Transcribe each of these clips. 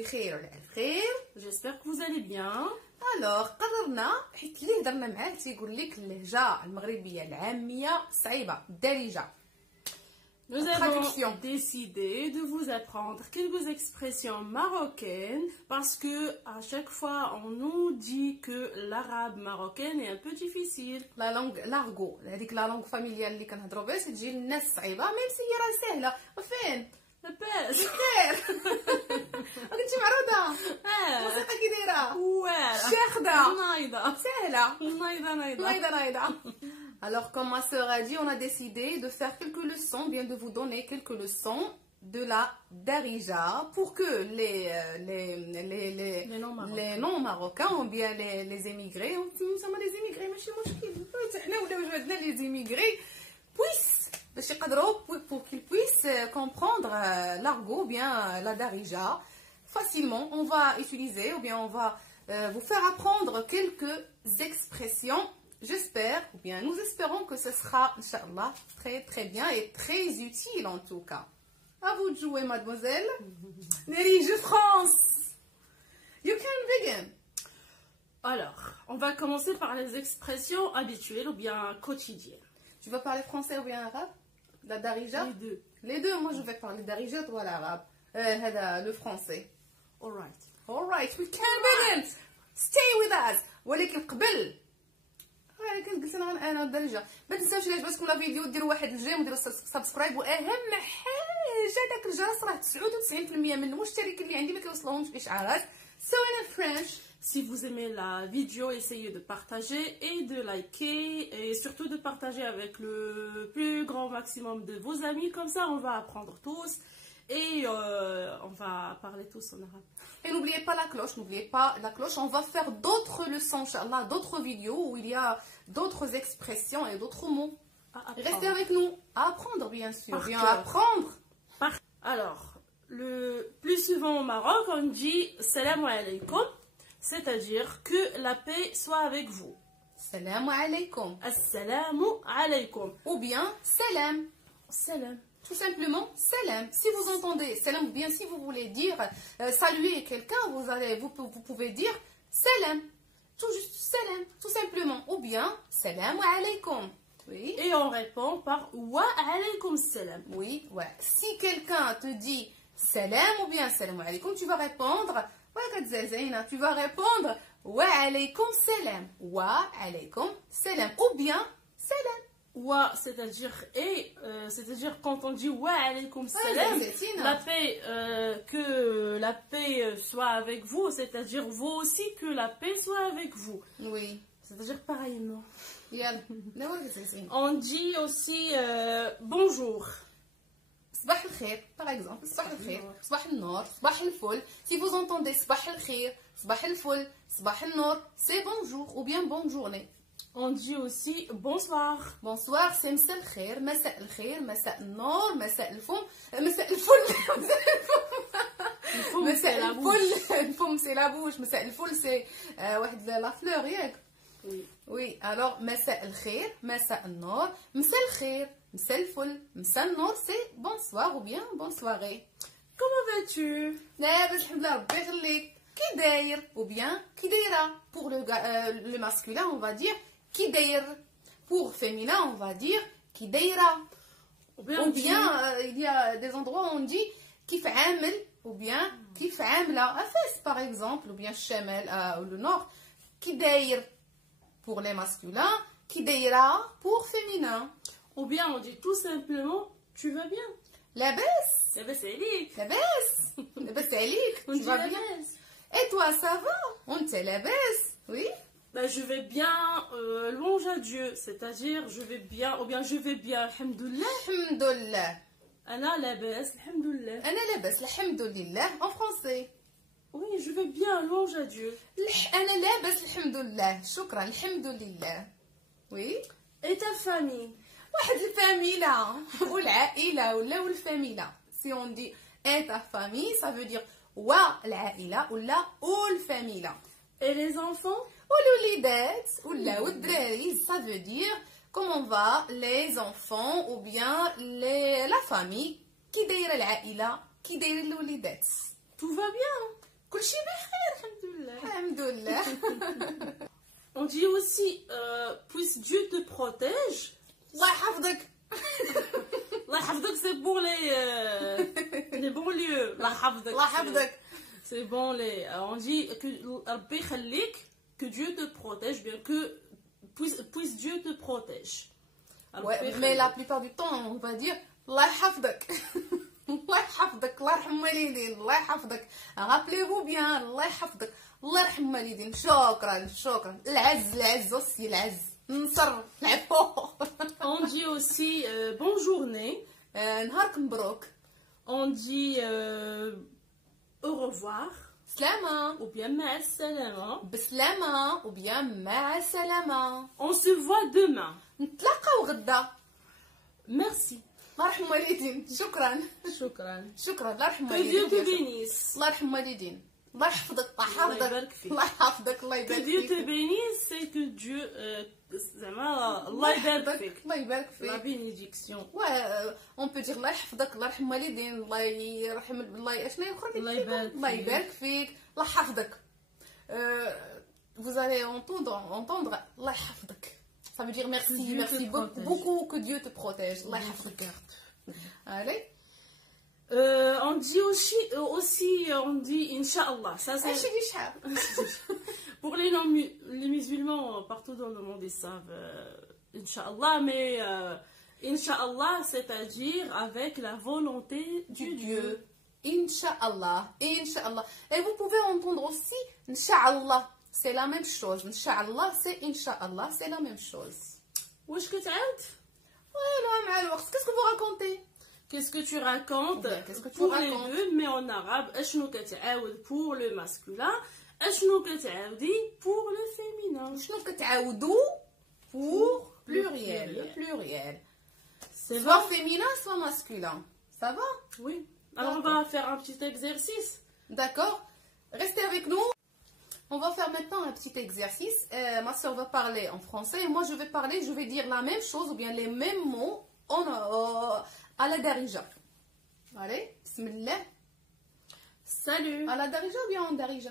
بخير وعلى ألف خير. J'espère que vous allez bien. الوغ قررنا حيت اللي هضرنا معاه تيقول لك اللهجه المغربيه العاميه صعيبه الدارجه. Nous avons décidé de vous apprendre quelques expressions marocaines parce que à chaque fois on nous dit que l'arabe marocain est un peu difficile. لا لونغ لارغو هذيك لا لونغ فاميليال اللي كنهضروا بها تجي للناس صعيبه ميم سي هي راه سهله. وفين لاباس بخير كنتي معروضه الموسيقى كي دايره واعره شاخده نايضه سهله نايضه نايضه. Alors, comme ma sœur a dit, on a décidé de faire quelques leçons, bien de vous donner quelques leçons de la Darija pour que les non-marocains ou bien les émigrés, nous sommes des immigrés, les immigrés puissent, pour qu'ils puissent comprendre l'argot ou bien la Darija facilement. On va utiliser ou bien on va vous faire apprendre quelques expressions. J'espère, ou bien nous espérons que ce sera, Inch'Allah, très très bien et très utile en tout cas. À vous de jouer, mademoiselle. Nelly, je France. You can begin. Alors, on va commencer par les expressions habituelles ou bien quotidiennes. Tu vas parler français ou bien arabe? La Darija? Les deux. Les deux, moi je vais parler Darija, toi l'arabe. Le français. Alright. Alright, we can begin. Stay with us. ولكن قبل كنت انا الدرجه ما تنساوش الا عجبتكم لا فيديو ديروا واحد الجيم وديروا سبسكرايب واهم حاجه داك الجرس راه 99% من المشتركين اللي عندي ما كيوصلهمش اشعارات. So in French, si vous aimez la vidéo, essayez de partager et de liker et surtout de partager avec le plus grand maximum de vos amis, comme ça on va apprendre tous et on va parler tous en arabe. Et n'oubliez pas la cloche, on va faire d'autres leçons, Inch'Allah, d'autres vidéos où il y a d'autres expressions et d'autres mots. Restez avec nous, à apprendre bien sûr, bien apprendre. Alors, le plus souvent au Maroc, on dit Salam alaykoum, c'est-à-dire que la paix soit avec vous. Salam alaykoum. Assalamu alaykoum. Ou bien Salam. Salam. Tout simplement, salam. Si vous entendez salam, ou bien si vous voulez dire saluer quelqu'un, vous pouvez dire salam. Tout juste salam, tout simplement. Ou bien salam alaykoum. Oui. Et on répond par wa alaykoum salam. Oui, ouais. Si quelqu'un te dit salam ou bien salam alaykoum, tu vas répondre tu vas répondre wa alaykoum salam. Wa alaykoum salam. Ou bien salam. Wa, c'est-à-dire c'est-à-dire quand on dit wa alaykoum salam, la paix, que la paix soit avec vous, c'est-à-dire vous aussi que la paix soit avec vous. Oui. C'est-à-dire pareillement. On dit aussi bonjour. صباح الخير, par exemple. صباح الخير, صباح النور, صباح الفل. Si vous entendez صباح الخير, صباح الفل, صباح النور, c'est bonjour ou bien bonne journée. On dit aussi bonsoir. Bonsoir, c'est مساء الخير, مساء الخير, مساء النور, مساء الفم, مساء الفل. مساء الفل, الفم c'est la bouche, مساء الفل c'est واحد la fleur, ياك. Oui, alors مساء الخير, مساء النور, مساء الخير, مساء الفل, مساء النور c'est bonsoir ou bien bonne soirée. Comment vas-tu? لاباس الحمد لله ربي يخليك. كي داير ou bien كي دايره. Pour le masculin, on va dire qui dair. Pour féminin, on va dire qui daira. Ou bien il y a des endroits où on dit kif amel ou bien kif amla. Afes par exemple, ou bien chamel ou le nord. Qui dair pour les masculins, qui daira pour féminin. Ou bien on dit tout simplement tu vas bien. Labas. Labas alik. Labas. Labas alik. Tu vas bien. Et toi, ça va? On te labas. Oui. Ben, je vais bien, louange à Dieu, c'est-à-dire je vais bien, ou bien je vais bien, alhamdoulilah. Alhamdoulilah. Ana labas, alhamdoulilah. Ana labas, alhamdoulilah, en français. Oui, je vais bien, louange à Dieu. Ana labas, alhamdoulilah, shukran, alhamdoulilah. Oui. Et ta famille? واحد الفاميلا والعائلة ولا الفاميلا. Si on dit et ta famille, ça veut dire والعائلة ولا والفاميلا. Et les enfants? والوليدات ولا والدراري, ça veut dire comment va les enfants ou bien la famille. كي دايره العائلة, كي داير الوليدات. Tout va bien. كل شيء بخير الحمد لله. الحمد لله. On dit aussi puisse Dieu te protège. الله يحفظك. الله يحفظك c'est pour les bons lieux. الله يحفظك. الله يحفظك. C'est bon les on dit que ربي يخليك, que Dieu te protège, bien que puisse Dieu te protège. Ouais, mais la plupart du temps on va dire الله يحفظك. الله يحفظك. الله يرحم والدين. الله يحفظك. rappelez-vous bien الله يحفظك. الله يرحم والدين. شكرا شكرا. العز aussi العز. نصر العفو. On dit aussi bonne journée. نهارك مبروك. On dit au revoir. سلامة. Ou bien مع السلامة. بسلامة ou bien مع السلامة. On se voit demain. نتلاقاو غدا. Merci. الله يرحم والدين. شكرا شكرا. شكرا. الله يرحم Que Dieu te والدين. bénisse. الله يرحم والدين. الله يحفظك. الله الله يحفظك. يبارك فيك. الله يحفظك. الله Que يبارك Dieu te فيك. bénisse, c'est que Dieu زعما الله يبارك فيك. الله يبارك La فيك. bénédiction. Ouais, on peut dire الله يحفظك. الله يرحم والدين. الله يرحم الله شنو اخرى الله يبارك الله فيك. يبارك فيك. الله يحفظك. Vous allez entendre الله يحفظك. Ça veut dire merci, Dieu merci te protège. beaucoup, que Dieu te protège. الله يحفظك. Allez. On dit aussi on dit Inch'Allah. Ça c'est اش دي شحال. pour les musulmans partout dans le monde, ils savent Inch'Allah, mais Inch'Allah, c'est-à-dire avec la volonté Du Dieu. Inch'Allah. Inch'Allah. Et vous pouvez entendre aussi Inch'Allah. C'est la même chose. Inch'Allah, c'est Inch'Allah, c'est la même chose. واش كتعاود؟ Ouais, مع الوقت. Qu'est-ce que vous racontez? Qu'est-ce que tu racontes? Bien, qu'est-ce que tu pour racontes? les deux, mais en arabe, اشنو كتعاود pour le masculin, اشنو كتعاودي pour le féminin. شنو كتعاودوا pour pluriel. Le pluriel. C'est Soit bon? féminin, soit masculin. Ça va? Oui. Alors on va faire un petit exercice. D'accord. Restez avec nous. On va faire maintenant un petit exercice. Ma soeur va parler en français et moi je vais dire la même chose ou bien les mêmes mots à la darija. Allez, bismillah. Salut. À la darija ou bien en darija?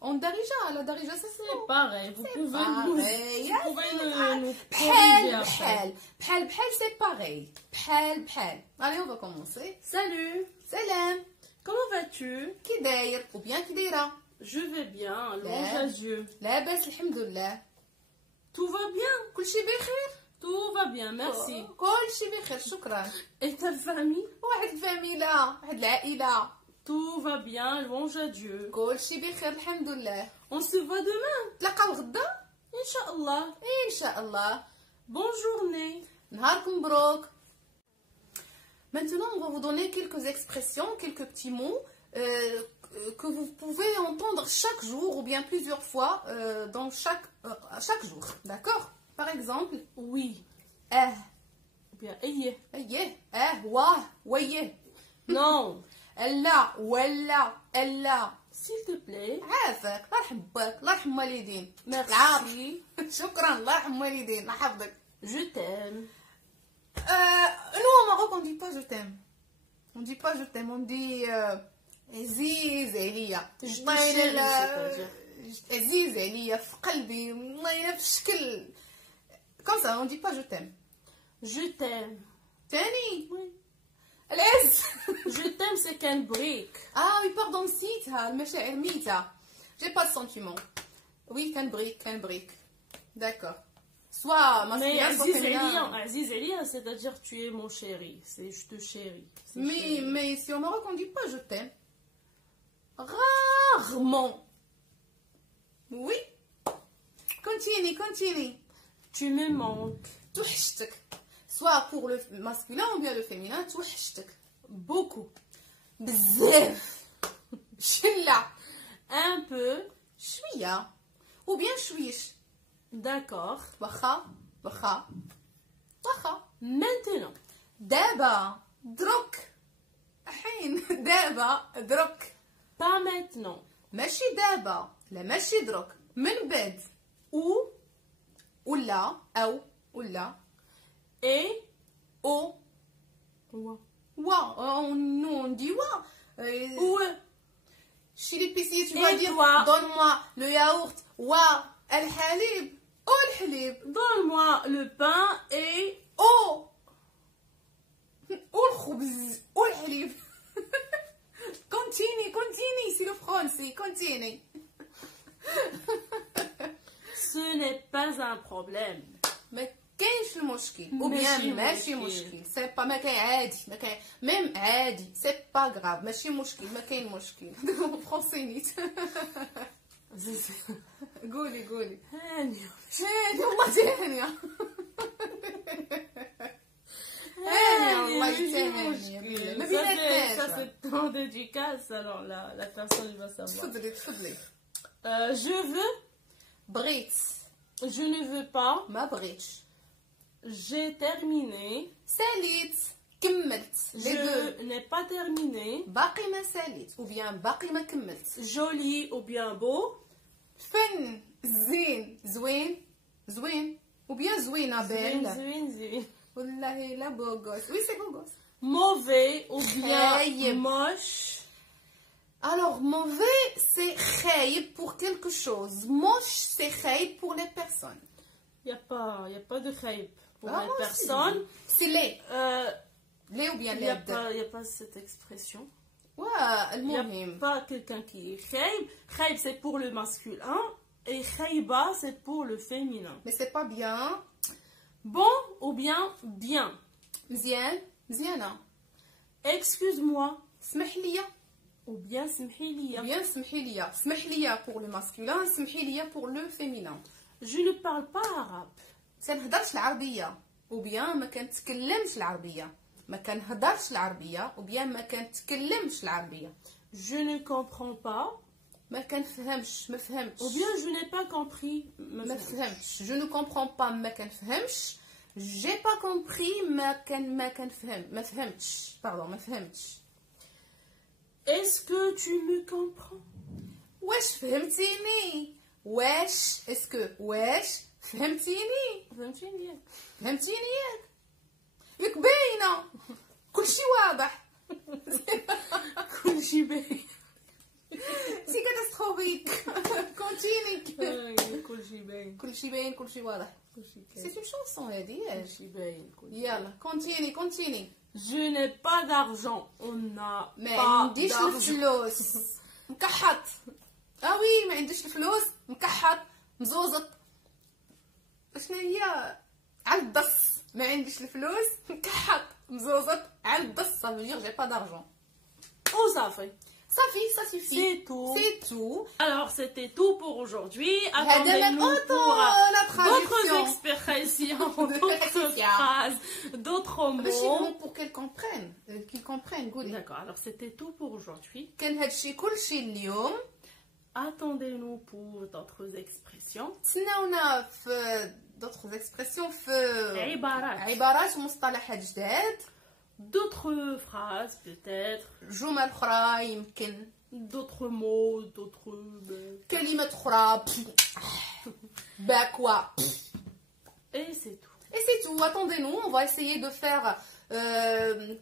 En darija, à la darija, ça c'est C'est pareil. Vous pouvez nous بحال corriger après. بحال c'est pareil. بحال. Allez, on va commencer. Salut. Salam. Comment vas-tu? كي داير ou bien كي دايره؟ Je vais bien, louange à Dieu. لاباس الحمد لله. Tout va bien. كل شيء بخير. Tout va bien, merci. كل شيء بخير شكرا. Et ta famille? واحد الفاميلا واحد العائله. Tout va bien, louange à Dieu. كل شيء بخير الحمد لله. On se voit demain. تلاقاو غدا Inch'Allah. ان شاء الله. Bonne journée. نهاركم مبروك. Maintenant, on va vous donner quelques expressions, quelques petits mots que vous pouvez entendre chaque jour ou bien plusieurs fois dans chaque jour. D'accord? Par exemple, Oui. Ou bien, aïe. ايه واه ويه Non. لا ولا الا. S'il te plaît. عافاك. الله يرحم باك. الله يرحم والدين. Merci. شكرا. الله يرحم والدين. الله يحفظك. Je t'aime. Nous au Maroc on dit pas je t'aime. On dit pas je t'aime, on dit عزيز عليا. Je te chéris, c'est-à-dire. عزيز عليا في قلبي. والله في الشكل. Comme ça, on dit pas je t'aime. Je t'aime. تاني. Oui. العز. Je t'aime, c'est qu'un brick. Ah oui, pardon, نسيتها. المشاعر ميتة. J'ai pas de sentiment. Oui, كان بريك. D'accord. Soit Mais masculin, soit féminin. Aziz Elia, c'est-à-dire tu es mon chéri. C'est je te chéris. C'est chéri. Mais ici au Maroc, on dit pas je t'aime. Rarement. Oui. Continue. Tu me manques. توحشتك. Soit pour le masculin ou bien le féminin, توحشتك. Beaucoup. بزاف. شلة. Un peu. شوية. Ou bien شويش. D'accord. واخا. Maintenant. دابا. دروك. الحين. دابا. دروك. Pas maintenant. ماشي دابا. لا ماشي دروك. من بعد. ou ولا او ولا Et. او Ouais. وا. nous on dit وا. Ouais. Chez l'épicier, tu Et vas dire toi? donne-moi le yaourt ou el halib ou el halib. Donne-moi le pain et... او الخبز والحليب. continue c'est le français continue. Ce n'est pas un problème. ما كاينش المشكل ou ماشي bien ماشي مشكل. مشكل سي با ما كاين عادي ما كاين ميم عادي سي با غراف ماشي مشكل ما كاين مشكل. فرونسي نيت. قولي هانية. والله هانية. هانية والله مشكل. ما بيناتناش. Ça c'est en dédicace, alors la personne va savoir. تفضلي. Je veux, بغيت je ne veux pas, ما بغيتش. j'ai terminé, ساليت كملت. je n'ai pas terminé, باقي ما ساليت ou bien باقي ما كملت. joli ou bien beau, فن زوين ou bien زوينة بيل. zin. والله لا بوغوس. Oui c'est بوغوس. Mauvais ou bien خايب. moche, Alors mauvais c'est خايب pour quelque chose. Moche c'est خايب pour les personnes. il y a pas de khayb pour Ah, les moi, personnes. C'est les. Euh, Les ou bien Il les. n'y a pas cette expression. Ouais, Il n'y a المهم. pas quelqu'un qui est khayb. Khayb, c'est pour le masculin. Et khayba, c'est pour le féminin. Mais c'est pas bien. Bon ou bien bien. مزيان مزيانة. Excuse-moi. سمح لي. Ou bien smhiliya. Bien سمحي لي. سمح لي pour le masculin, سمحي لي pour le féminin. Je ne parle pas arabe. كنهضرش العربية ou bien ما كنتكلمش العربية. ما كنهضرش العربية ou bien ما كنتكلمش العربية. Je ne comprends pas. ما كنفهمش ما فهمتش. Ou bien je n'ai pas compris. ما فهمتش. Je ne comprends pas ما كنفهمش. J'ai pas compris ما كنفهم ما فهمتش. Pardon ما فهمتش. Est-ce que tu me comprends? واش فهمتيني؟ واش اسكو واش فهمتيني؟ فهمتيني؟ فهمتيني ياك باينه كلشي واضح. كل شيء باين. سي كاتاستروفيك. كونتيني. كل شيء باين. كلشي باين كلشي واضح. كل شيء سي كاين. اون شونسون هادي. كل شيء باين. يلا كونتيني. Je n'ai pas d'argent. On n'a ما pas عنديش d'argent. الفلوس. مكحط. وي ما عنديش الفلوس مكحط مزوزط. شنو هي على الدص. ما عنديش الفلوس مكحط مزوزط على الدص. Ça veut dire j'ai pas d'argent. Oh, ça fait. Ça suffit. C'est tout. tout. Alors, c'était tout pour aujourd'hui. هذا Attendez-nous من pour la d'autres traduction. expressions, d'autres phrases, d'autres باش mots. يفهموا pour qu'ils comprennent. قولي. D'accord, alors c'était tout pour aujourd'hui. كان هادشي كلشي اليوم. Attendez-nous pour d'autres expressions. تسناونا في d'autres expressions في عبارات. عبارات ومصطلحات جداد. D'autres phrases, peut-être. جمل أخرى يمكن. D'autres mots, d'autres... كلمات أخرى. باكوا. Et c'est tout. Et c'est tout. Attendez-nous, on va essayer de faire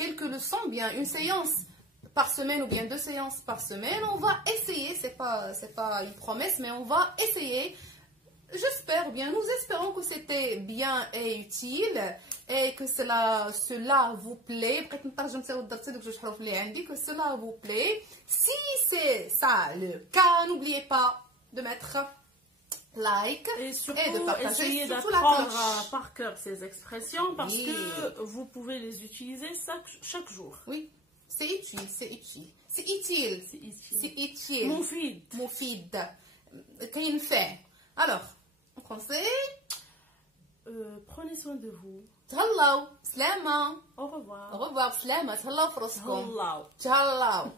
quelques leçons, bien une séance par semaine ou bien 2 séances par semaine. On va essayer, c'est pas une promesse, mais on va essayer. J'espère bien, nous espérons que c'était bien et utile et que cela vous plaît. Que cela vous plaît. Si c'est ça le cas, n'oubliez pas de mettre like Et surtout, et de partager essayez surtout la d'apprendre cloche. par cœur ces expressions parce Oui. que vous pouvez les utiliser chaque jour. Oui, c'est utile, c'est utile. C'est utile. C'est ici. C'est utile. Moufid. مفيد. كاين فيه. Alors, on conseille. Prenez soin de vous. تهلاو سلامة. Au revoir. Au revoir سلامة. تهلاو في راسكم. Hello. تهلاو.